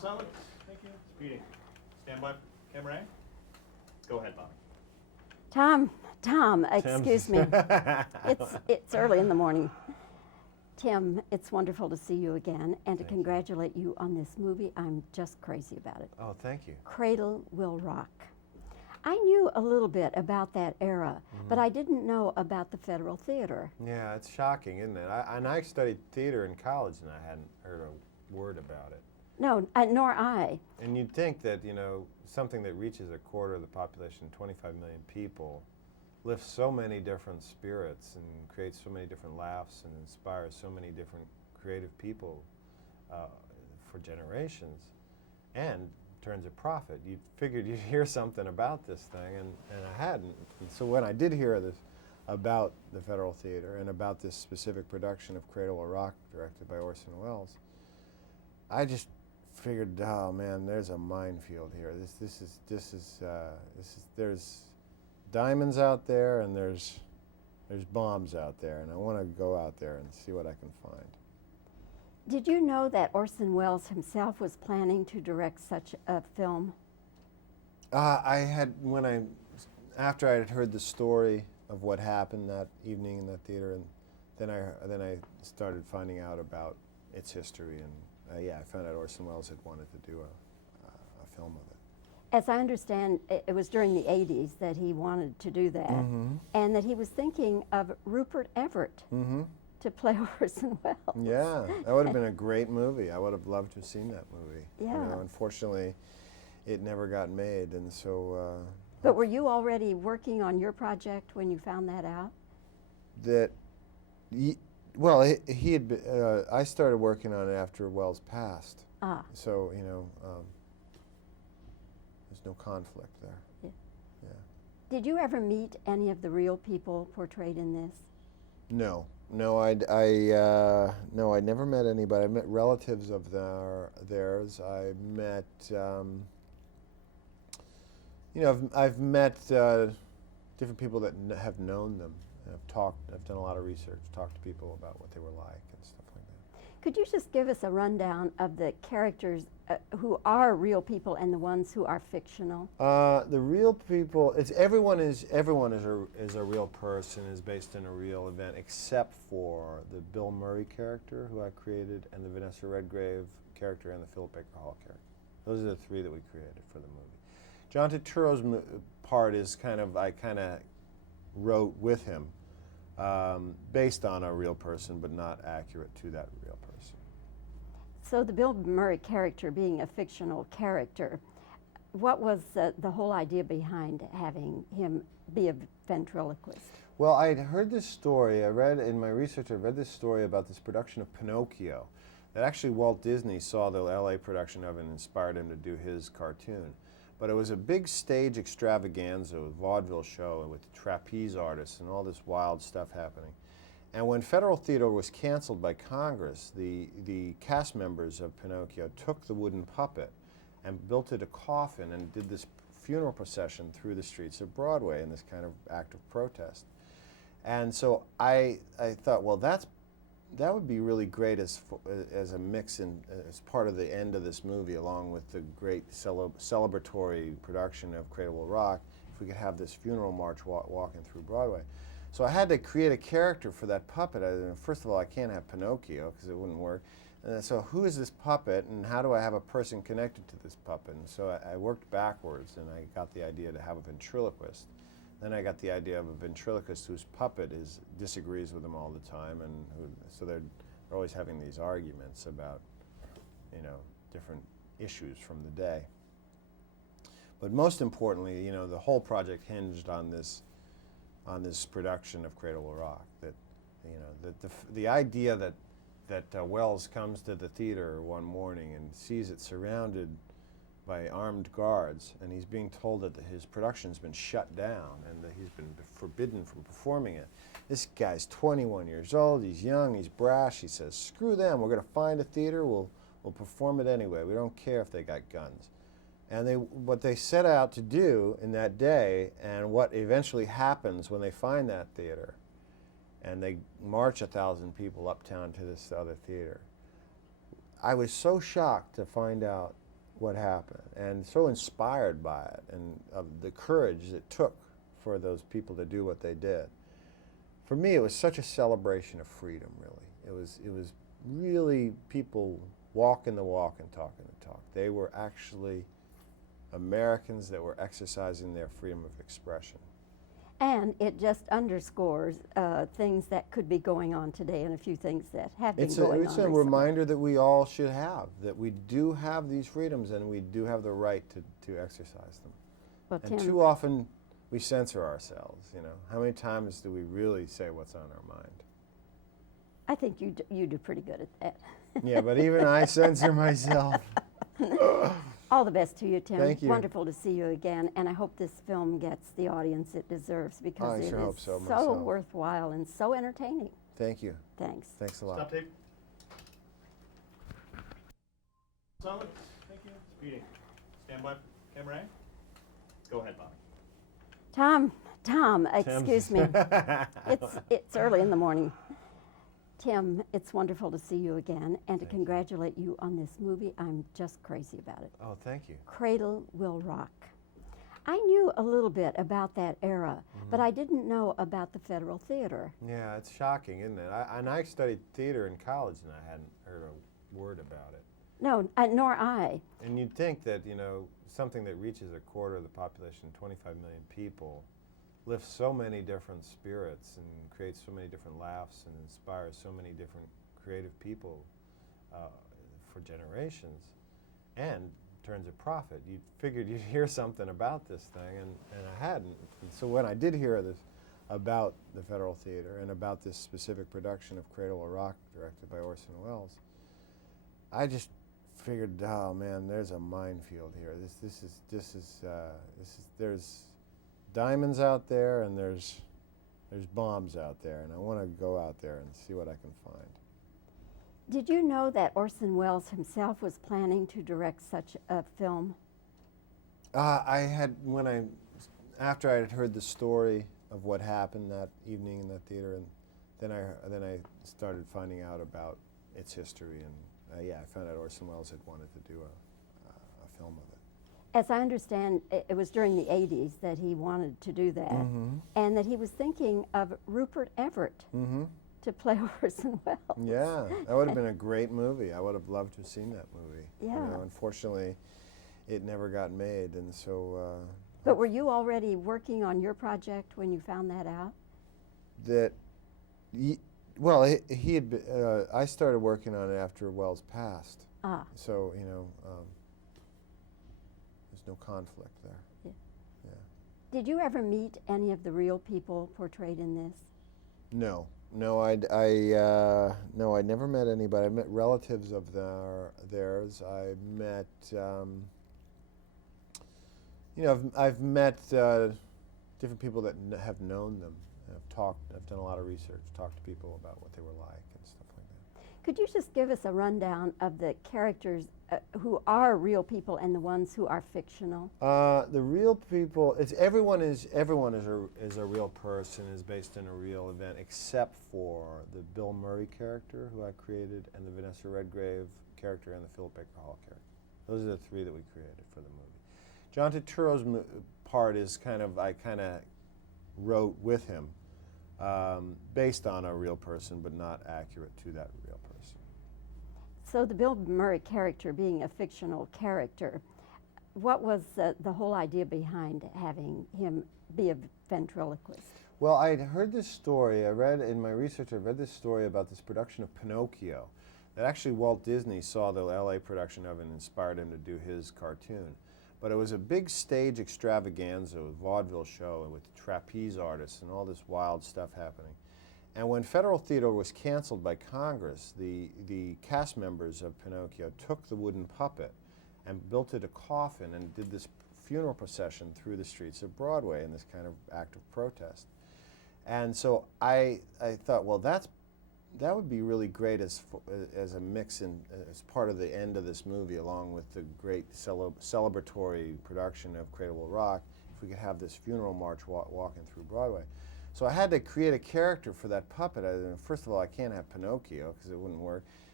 silent. Thank you. Speeding. Stand by, camera A. Go ahead, Bob. Tom, excuse me. It's early in the morning. Tim, it's wonderful to see you again and to congratulate you on this movie. I'm just crazy about it. Oh, thank you. Cradle Will Rock. I knew a little bit about that era, but I didn't know about the Federal Theater. Yeah, it's shocking, isn't it? I studied theater in college, and I hadn't heard a word about it. No, nor I. And you'd think that, you know, something that reaches a quarter of the population, 25 million people, lifts so many different spirits and creates so many different laughs and inspires so many different creative people for generations, and turns a profit. You figured you'd hear something about this thing, and I hadn't. And so when I did hear this about the Federal Theater and about this specific production of Cradle or Rock directed by Orson Welles, I just figured, oh man, there's a minefield here. There's diamonds out there, and there's bombs out there, and I want to go out there and see what I can find. Did you know that Orson Welles himself was planning to direct such a film? After I had heard the story of what happened that evening in that theater, and then I started finding out about its history, and I found out Orson Welles had wanted to do a film of it. As I understand, it was during the 80s that he wanted to do that, and that he was thinking of Rupert Everett to play Orson Welles. Yeah, that would have been a great movie. I would have loved to have seen that movie. Yeah. You know, unfortunately, it never got made, and so... But were you already working on your project when you found that out? He had been, I started working on it after Welles passed. Ah. So, you know, there's no conflict there. Yeah. Yeah. Did you ever meet any of the real people portrayed in this? No, I never met anybody. I met relatives of theirs. I met, you know, I've met different people that have known them. I've done a lot of research, talked to people about what they were like and stuff like that. Could you just give us a rundown of the characters who are real people and the ones who are fictional? The real people, everyone is a real person, is based in a real event, except for the Bill Murray character who I created, and the Vanessa Redgrave character, and the Philip Baker Hall character. Those are the three that we created for the movie. John Turturro's part is I kind of wrote with him, based on a real person, but not accurate to that real person. So the Bill Murray character being a fictional character, what was the whole idea behind having him be a ventriloquist? Well, I'd heard this story. In my research, I read this story about this production of Pinocchio that actually Walt Disney saw the LA production of and inspired him to do his cartoon. But it was a big stage extravaganza, a vaudeville show with trapeze artists and all this wild stuff happening. And when Federal Theater was canceled by Congress, the cast members of Pinocchio took the wooden puppet and built it a coffin and did this funeral procession through the streets of Broadway in this kind of act of protest. And so I thought, well, that would be really great as a mix as part of the end of this movie, along with the great celebratory production of Cradle Will Rock, if we could have this funeral march walking through Broadway. So I had to create a character for that puppet. First of all, I can't have Pinocchio because it wouldn't work. So who is this puppet, and how do I have a person connected to this puppet? And so I worked backwards, and I got the idea to have a ventriloquist. Then I got the idea of a ventriloquist whose puppet disagrees with him all the time, and so they're always having these arguments about, you know, different issues from the day. But most importantly, you know, the whole project hinged on this production of Cradle Will Rock. That, you know, the idea that Welles comes to the theater one morning and sees it surrounded by armed guards, and he's being told that his production's been shut down and that he's been forbidden from performing it. This guy's 21 years old, he's young, he's brash, he says, screw them, we're going to find a theater, we'll perform it anyway, we don't care if they got guns. And what they set out to do in that day, and what eventually happens when they find that theater, and they march 1,000 people uptown to this other theater. I was so shocked to find out what happened, and so inspired by it, and of the courage it took for those people to do what they did. For me, it was such a celebration of freedom, really. It was really people walking the walk and talking the talk. They were actually Americans that were exercising their freedom of expression. And it just underscores things that could be going on today and a few things that have been going on It's a recently. reminder that we all should have, that we do have these freedoms and we do have the right to exercise them. Well, And Tim, too often we censor ourselves, you know. How many times do we really say what's on our mind? I think you do pretty good at that. Yeah, but even I censor myself. All the best to you, Tim. Thank you. Wonderful to see you again, and I hope this film gets the audience it deserves because I it sure is hope so myself. worthwhile and so entertaining. Thank you. Thanks. Thanks a lot. Stop tape. Solid. Thank you. Speeding. Stand by. Camera A. Go ahead, Bobbie. Tom, excuse me. It's early in the morning. Tim, it's wonderful to see you again and to congratulate you on this movie. I'm just crazy about it. Oh, thank you. Cradle Will Rock. I knew a little bit about that era, but I didn't know about the Federal Theater. Yeah, it's shocking, isn't it? I studied theater in college and I hadn't heard a word about it. No, nor I. And you'd think that, you know, something that reaches a quarter of the population, 25 million people, lifts so many different spirits and creates so many different laughs and inspires so many different creative people for generations and turns a profit. You figured you'd hear something about this thing, and I hadn't. And so when I did hear this about the Federal Theater and about this specific production of Cradle or Rock directed by Orson Welles, I just figured, oh man, there's a minefield here. There's diamonds out there and there's bombs out there, and I want to go out there and see what I can find. Did you know that Orson Welles himself was planning to direct such a film? After I had heard the story of what happened that evening in that theater, and then I started finding out about its history, and I found out Orson Welles had wanted to do a film of it. As I understand, it was during the 80s that he wanted to do that, and that he was thinking of Rupert Everett to play Orson Welles. Yeah, that would have been a great movie. I would have loved to have seen that movie. Yeah. You know, unfortunately, it never got made, and so. But were you already working on your project when you found that out? He had. I started working on it after Welles passed. Ah. So there's no conflict there. Yeah. Yeah. Did you ever meet any of the real people portrayed in this? No, I never met anybody. I met relatives of theirs. I met, I've met different people that have known them. I've done a lot of research, talked to people about what they were like and stuff like that. Could you just give us a rundown of the characters who are real people and the ones who are fictional? The real people, everyone is a real person, is based on a real event, except for the Bill Murray character who I created, and the Vanessa Redgrave character, and the Philip Baker Hall character. Those are the three that we created for the movie. John Turturro's part is I kind of wrote with him, based on a real person, but not accurate to that real person. So the Bill Murray character being a fictional character, what was the whole idea behind having him be a ventriloquist? Well, I'd heard this story. In my research, I read this story about this production of Pinocchio that actually Walt Disney saw the LA production of and inspired him to do his cartoon. But it was a big stage extravaganza, a vaudeville show with trapeze artists and all this wild stuff happening. And when Federal Theater was canceled by Congress, the cast members of Pinocchio took the wooden puppet and built it a coffin and did this funeral procession through the streets of Broadway in this kind of act of protest. And so I thought, well, that would be really great as a mix and as part of the end of this movie, along with the great celebratory production of Cradle Will Rock, if we could have this funeral march walking through Broadway. So I had to create a character for that puppet. First of all, I can't have Pinocchio because it wouldn't work.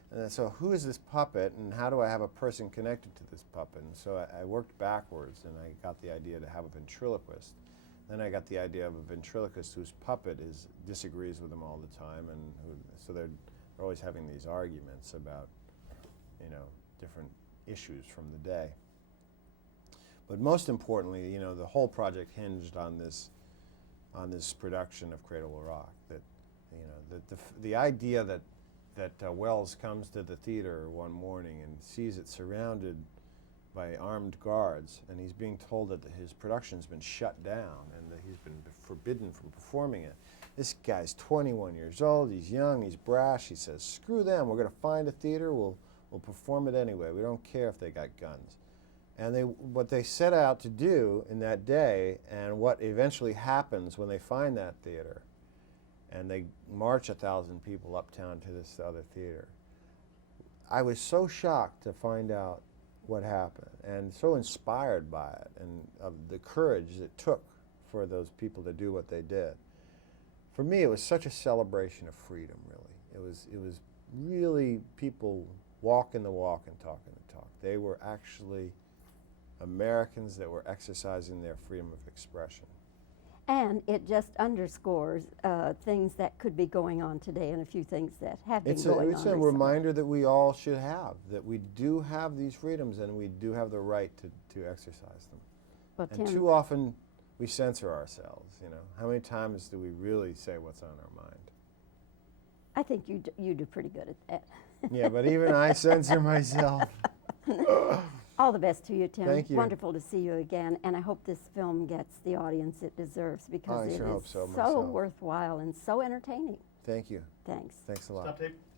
And so who is this puppet, and how do I have a person connected to this puppet? And so I worked backwards, and I got the idea to have a ventriloquist. Then I got the idea of a ventriloquist whose puppet disagrees with him all the time, and so they're always having these arguments about, different issues from the day. But most importantly, the whole project hinged on this production of Cradle Will Rock. That, the idea that Wells comes to the theater one morning and sees it surrounded by armed guards, and he's being told that his production's been shut down and that he's been forbidden from performing it. This guy's 21 years old, he's young, he's brash, he says, screw them, we're going to find a theater, we'll perform it anyway, we don't care if they got guns. And what they set out to do in that day, and what eventually happens when they find that theater, and they march 1,000 people uptown to this other theater. I was so shocked to find out what happened, and so inspired by it, and of the courage it took for those people to do what they did. For me, it was such a celebration of freedom, really. It was really people walking the walk and talking the talk. They were actually Americans that were exercising their freedom of expression. And it just underscores things that could be going on today and a few things that have been going on It's a recently. reminder that we all should have, that we do have these freedoms and we do have the right to exercise them. Well, And Tim, too often we censor ourselves, How many times do we really say what's on our mind? I think you do pretty good at that. Yeah, but even I censor myself. All the best to you, Tim. Thank you. Wonderful to see you again, and I hope this film gets the audience it deserves because I it sure is hope so so myself. worthwhile and so entertaining. Thank you. Thanks. Thanks a lot. Stop tape.